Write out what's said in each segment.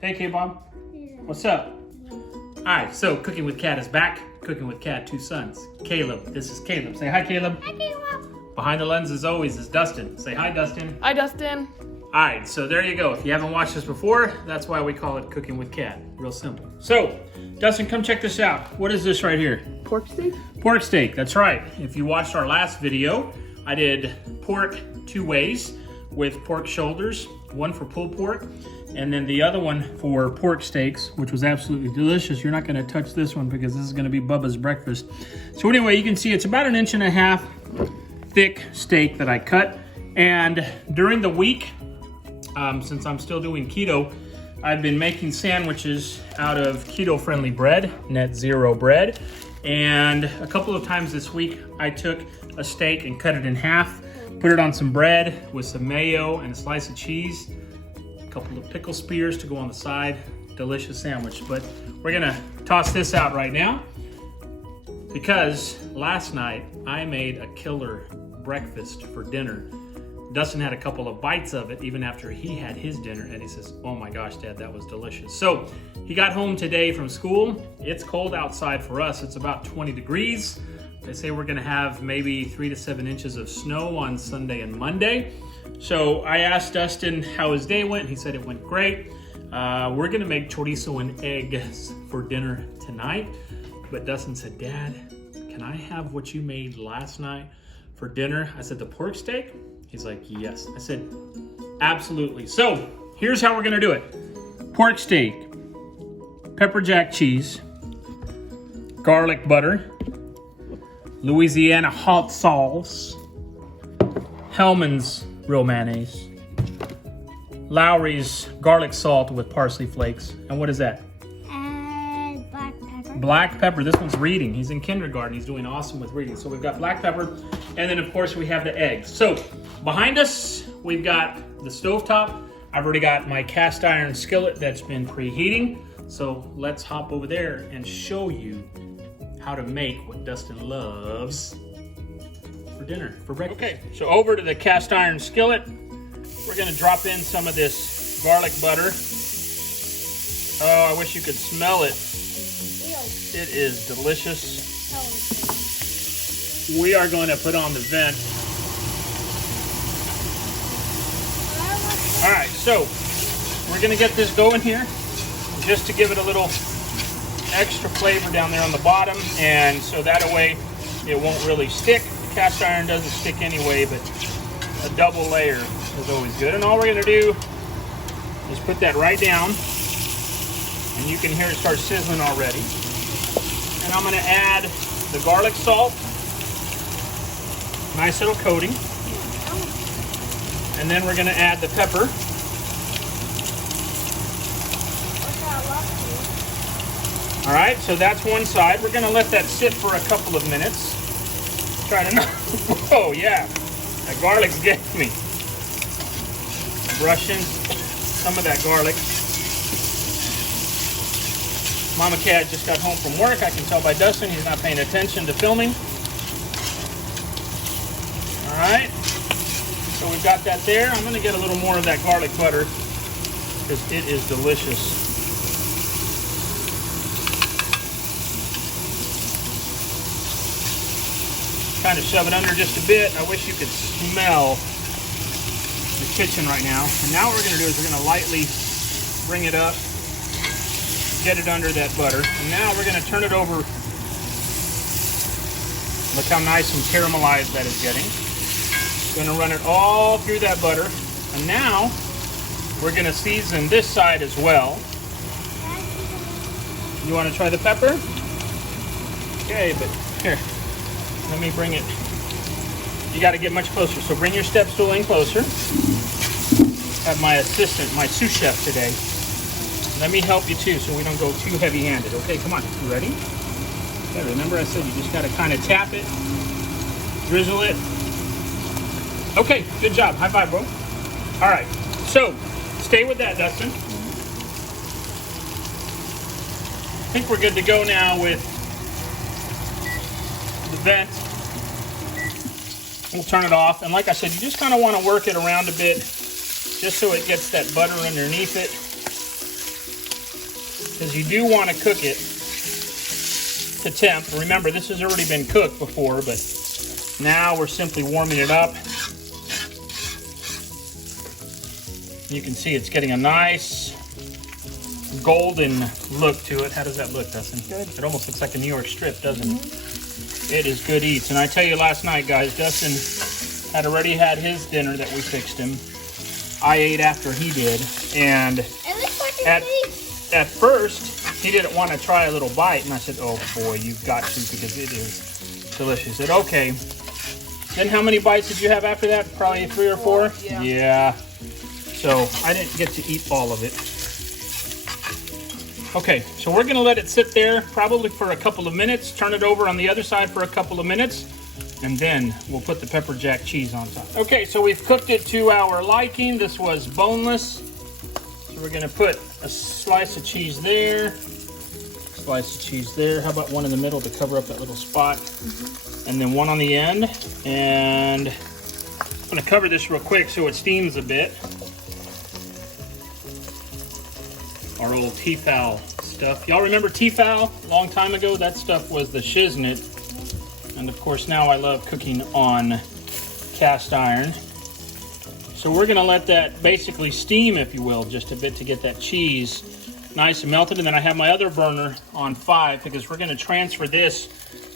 Hey, K-Bob. Yeah. What's up? All right, so Cooking with Cat is back. Cooking with Cat, 2 sons. Caleb, this is Caleb. Say hi, Caleb. Hi, Caleb. Behind the lens, as always, is Dustin. Say hi, Dustin. Hi, Dustin. All right, so there you go. If you haven't watched this before, that's why we call it Cooking with Cat. Real simple. So, Dustin, come check this out. What is this right here? Pork steak? Pork steak, that's right. If you watched our last video, I did pork 2 ways with pork shoulders, one for pulled pork, and then the other one for pork steaks, which was absolutely delicious. You're not gonna touch this one because this is gonna be Bubba's breakfast. So anyway, you can see it's about 1.5 inch thick steak that I cut. And during the week, since I'm still doing keto, I've been making sandwiches out of keto-friendly bread, Net Zero bread. And a couple of times this week, I took a steak and cut it in half, put it on some bread with some mayo and a slice of cheese, a couple of pickle spears to go on the side. Delicious sandwich. But we're gonna toss this out right now because last night I made a killer breakfast for dinner. Dustin had a couple of bites of it even after he had his dinner, and he says, "Oh my gosh, Dad, that was delicious." So he got home today from school. It's cold outside for us. It's about 20 degrees. They say we're gonna have maybe 3 to 7 inches of snow on Sunday and Monday. So I asked Dustin how his day went. He said it went great. We're gonna make chorizo and eggs for dinner tonight. But Dustin said, "Dad, can I have what you made last night for dinner?" I said, "The pork steak?" He's like, "Yes." I said, "Absolutely." So here's how we're gonna do it. Pork steak, pepper jack cheese, garlic butter, Louisiana hot sauce, Hellman's real mayonnaise, Lowry's garlic salt with parsley flakes. And what is that? And black pepper. Black pepper. This one's reading. He's in kindergarten. He's doing awesome with reading. So we've got black pepper, and then of course we have the eggs. So behind us, we've got the stovetop. I've already got my cast iron skillet that's been preheating. So let's hop over there and show you how to make what Dustin loves for dinner, for breakfast. Okay, so over to the cast iron skillet. We're gonna drop in some of this garlic butter. Oh, I wish you could smell it. It is delicious. We are going to put on the vent. All right, so we're gonna get this going here just to give it a little extra flavor down there on the bottom, and so that way it won't really stick. Cast iron doesn't stick anyway, but a double layer is always good. And all we're gonna do is put that right down, and you can hear it start sizzling already. And I'm gonna add the garlic salt, nice little coating. And then we're gonna add the pepper. All right, so that's one side. We're gonna let that sit for a couple of minutes. Try to not, oh yeah, that garlic's getting me. Brush in some of that garlic. Mama Cat just got home from work. I can tell by Dustin he's not paying attention to filming. All right, so we've got that there. I'm gonna get a little more of that garlic butter because it is delicious. Kind of shove it under just a bit. I wish you could smell the kitchen right now. And now what we're gonna do is we're gonna lightly bring it up, get it under that butter. And now we're gonna turn it over. Look how nice and caramelized that is getting. Gonna run it all through that butter. And now we're gonna season this side as well. You wanna try the pepper? Okay, but here. Let me bring it. You got to get much closer. So bring your step stool in closer. Have my assistant, my sous chef today. Let me help you too so we don't go too heavy-handed. Okay, come on. You ready? Okay, remember I said you just got to kind of tap it, drizzle it. Okay, good job. High five, bro. All right, so stay with that, Dustin. I think we're good to go now with the vent. We'll turn it off, and like I said, you just kind of want to work it around a bit just so it gets that butter underneath it. because you do want to cook it to temp. Remember, this has already been cooked before, but now we're simply warming it up. You can see it's getting a nice golden look to it. How does that look, Dustin? Good. It almost looks like a New York strip, doesn't it? It is good eats. And I tell you, last night, guys, Dustin had already had his dinner that we fixed him. I ate after he did, and It looks like at a at first he didn't want to try a little bite, and I said, "Oh boy, you've got to, because it is delicious." He said, "Okay." Then how many bites did you have after that? Probably 3 or 4. Yeah. So I didn't get to eat all of it. Okay, so we're gonna let it sit there probably for a couple of minutes. Turn it over on the other side for a couple of minutes, and then we'll put the pepper jack cheese on top. Okay, so we've cooked it to our liking. This was boneless. So we're gonna put a slice of cheese there, slice of cheese there. How about one in the middle to cover up that little spot? And then one on the end. And I'm gonna cover this real quick so it steams a bit. Our old Tefal stuff. Y'all remember Tefal? A long time ago, that stuff was the shiznit. And of course now I love cooking on cast iron. So we're gonna let that basically steam, if you will, just a bit to get that cheese nice and melted. And then I have my other burner on 5 because we're gonna transfer this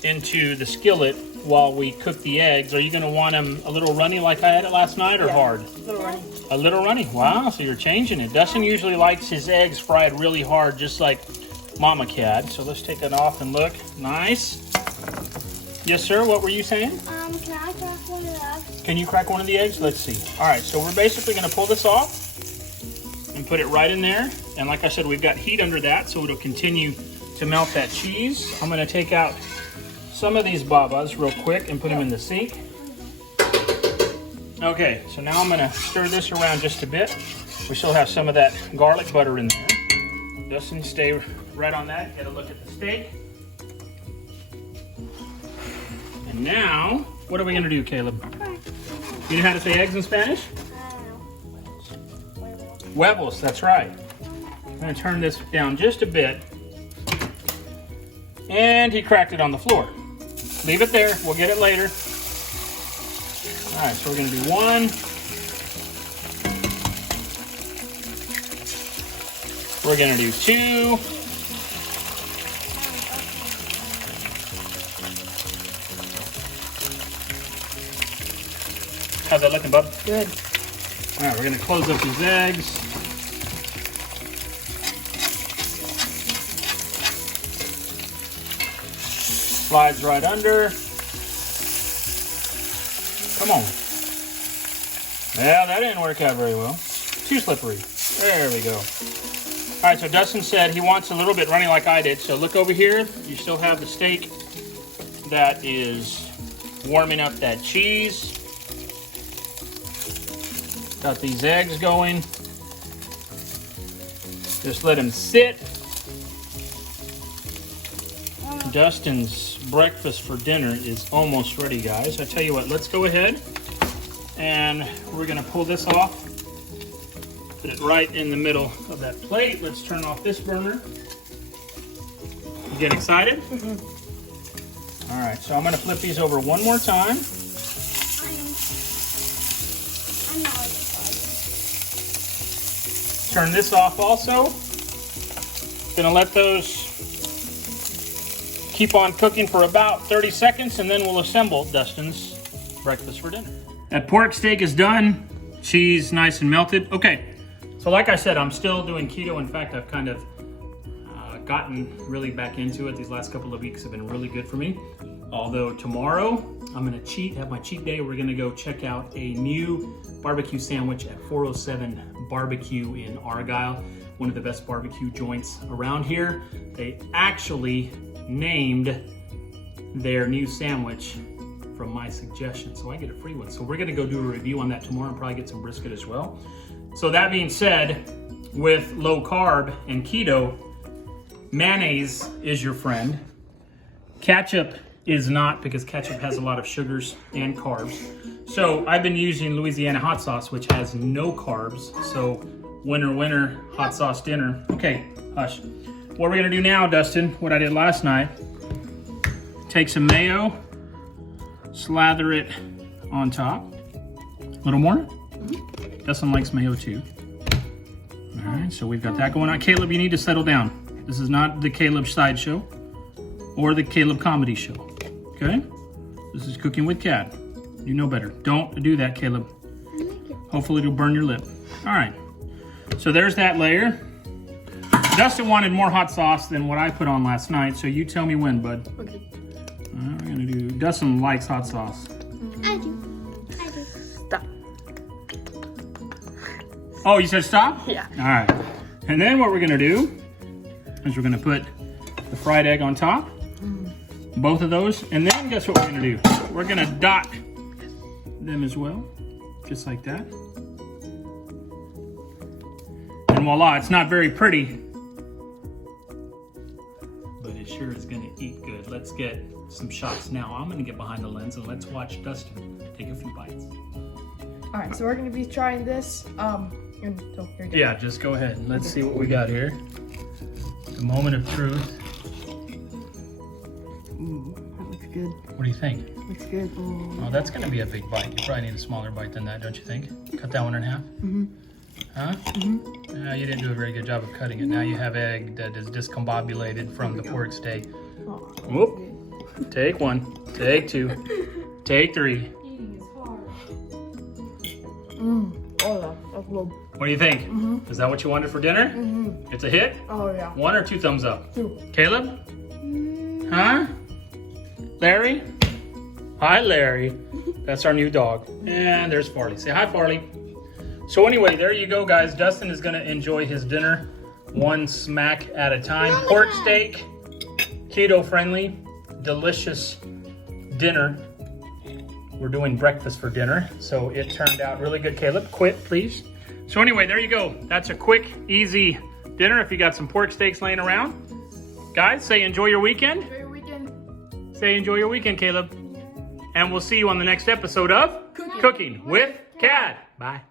into the skillet while we cook the eggs. Are you gonna want them a little runny like I had it last night, or hard? A little runny. A little runny? Wow, so you're changing it. Dustin usually likes his eggs fried really hard, just like Mama Cat. So let's take it off and look. Nice. Yes, sir, what were you saying? Can I crack one of those? Can you crack one of the eggs? Let's see. All right, so we're basically gonna pull this off and put it right in there. And like I said, we've got heat under that, so it'll continue to melt that cheese. I'm gonna take out some of these babas real quick and put them in the sink. Okay, so now I'm gonna stir this around just a bit. We still have some of that garlic butter in there. Dustin, stay right on that. Get a look at the steak. And now, what are we gonna do, Caleb? You know how to say eggs in Spanish? Huevos, that's right. I'm gonna turn this down just a bit. And he cracked it on the floor. Leave it there, we'll get it later. All right, so we're gonna do 1. We're gonna do 2. How's that looking, bub? Good. All right, we're gonna close up these eggs. Slides right under. Come on. Yeah, that didn't work out very well. Too slippery. There we go. All right, so Dustin said he wants a little bit runny like I did. So look over here. You still have the steak that is warming up that cheese. Got these eggs going. Just let them sit. Dustin's breakfast for dinner is almost ready, guys. I tell you what, let's go ahead and we're gonna pull this off. Put it right in the middle of that plate. Let's turn off this burner. You get excited? All right, so I'm gonna flip these over one more time. I'm not excited. Turn this off also. Gonna let those keep on cooking for about 30 seconds and then we'll assemble Dustin's breakfast for dinner. That pork steak is done. Cheese nice and melted. Okay, so like I said, I'm still doing keto. In fact, I've kind of gotten really back into it. These last couple of weeks have been really good for me. Although tomorrow, I'm gonna have my cheat day. We're gonna go check out a new barbecue sandwich at 407 Barbecue in Argyle. One of the best barbecue joints around here. They actually named their new sandwich from my suggestion, so I get a free one. So we're gonna go do a review on that tomorrow and probably get some brisket as well. So that being said, with low carb and keto, mayonnaise is your friend. Ketchup is not, because ketchup has a lot of sugars and carbs. So I've been using Louisiana hot sauce, which has no carbs. So winner, winner, hot sauce dinner. Okay, hush. what we're gonna do now, Dustin, what I did last night, take some mayo, slather it on top. A little more? Dustin likes mayo too. All right, so we've got that going on. Caleb, you need to settle down. This is not the Caleb Sideshow or the Caleb Comedy Show, okay? This is Cooking with Cat. You know better. Don't do that, Caleb. Hopefully it'll burn your lip. All right, so there's that layer. Dustin wanted more hot sauce than what I put on last night, so you tell me when, bud. Okay. We're gonna do, Dustin likes hot sauce. I do. Stop. Oh, you said stop? Yeah. All right. And then what we're gonna do is we're gonna put the fried egg on top, both of those, and then guess what we're gonna do? We're gonna dot them as well, just like that. And voila, it's not very pretty, but it sure is gonna eat good. Let's get some shots now. I'm gonna get behind the lens and let's watch Dustin take a few bites. All right, so we're gonna be trying this. And so here you go. Yeah, just go ahead and let's see what we got here. The moment of truth. Ooh, that looks good. What do you think? Looks good. Ooh. Oh, that's gonna be a big bite. You probably need a smaller bite than that, don't you think? Cut that one in half? Mm-hmm. Huh? Mm-hmm. You didn't do a very good job of cutting it. Now you have egg that is discombobulated from the pork steak. Oh, Whoop. Take one. Take two. Take three. eating is hard. Oh yeah, that's good. What do you think? Is that what you wanted for dinner? Mm-hmm. It's a hit? Oh yeah. 1 or 2 thumbs up? 2. Caleb? Huh? Larry? Hi, Larry. That's our new dog. And there's Farley. Say hi, Farley. So anyway, there you go, guys. Dustin is going to enjoy his dinner one smack at a time. Pork steak, keto-friendly, delicious dinner. We're doing breakfast for dinner, so it turned out really good. Caleb, quit, please. So anyway, there you go. That's a quick, easy dinner if you got some pork steaks laying around. Guys, say enjoy your weekend. Enjoy your weekend. Say enjoy your weekend, Caleb. And we'll see you on the next episode of Cooking with Cat. Bye.